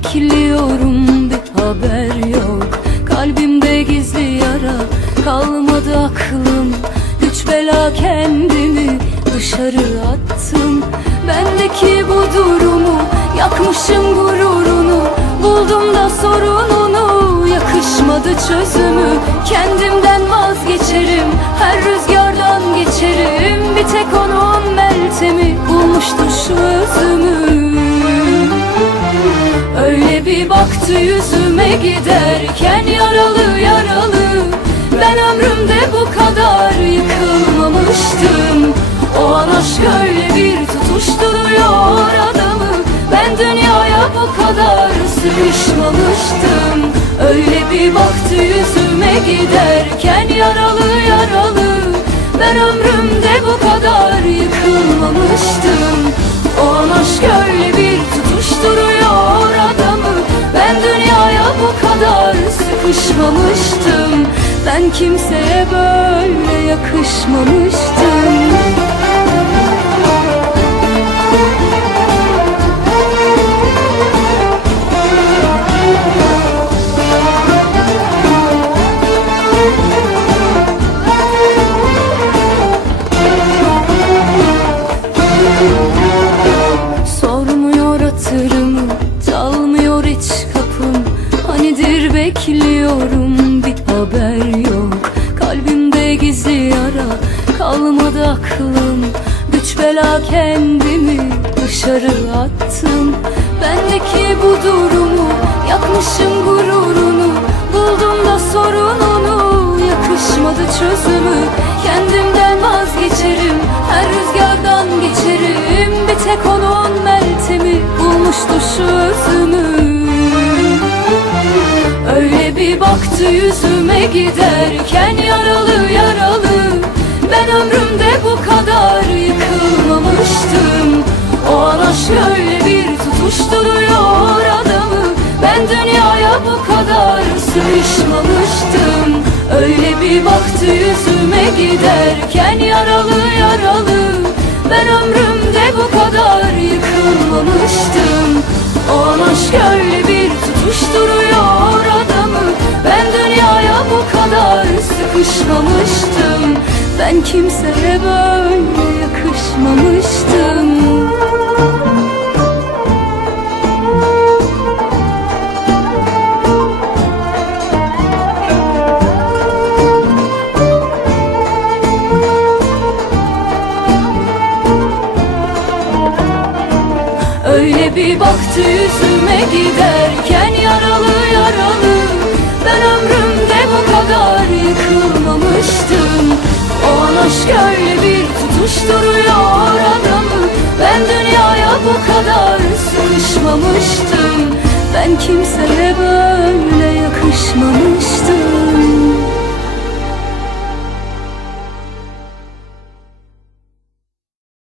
bekliyorum bir haber yok. Kalbimde gizli yara kalmadı aklım. Üç bela kendimi dışarı attım. Bendeki bu durumu yakmışım gururunu. Buldum da sorununu yakışmadı çözümü. Kendimden vazgeçerim her rüzgardan geçerim. Bir tek onun meltemi Baktı yüzüme giderken yaralı yaralı. Ben ömrümde bu kadar yıkılmamıştım. O an aşk öyle bir tutuşturuyor adamı. Ben dünyaya bu kadar sıkışmamıştım. Öyle bir baktı yüzüme giderken yaralı yaralı. Ben ömrümde bu kadar sıkışmamıştım Ben kimseye böyle yakışmamıştım bekliyorum Bir haber yok. Kalbimde gizli yara Kalmadı aklım. Güç bela kendimi Dışarı attım. Bendeki bu durumu Yakmışım gururunu. Buldum da sorununu Yakışmadı çözümü. Kendimden vazgeçerim Her rüzgardan geçerim. Bir tek onun meltemi Bulmuştu şu özümü bir baktı yüzüme giderken Yaralı yaralı. Ben ömrümde bu kadar yıkılmamıştım. O an aşk öyle bir tutuşturuyor adamı. Ben dünyaya bu kadar sıkışmamıştım. Öyle bir baktı yüzüme giderken Yaralı yaralı. Ben ömrümde bu kadar yıkılmamıştım. O an aşk öyle bir tutuşturuyor sıkışmamıştım Ben kimseye böyle yakışmamıştım. Öyle bir baktı yüzüme giderken yaralı yaralı. Ben ömrümde sıkışmamıştım Ben kimseye böyle yakışmamıştım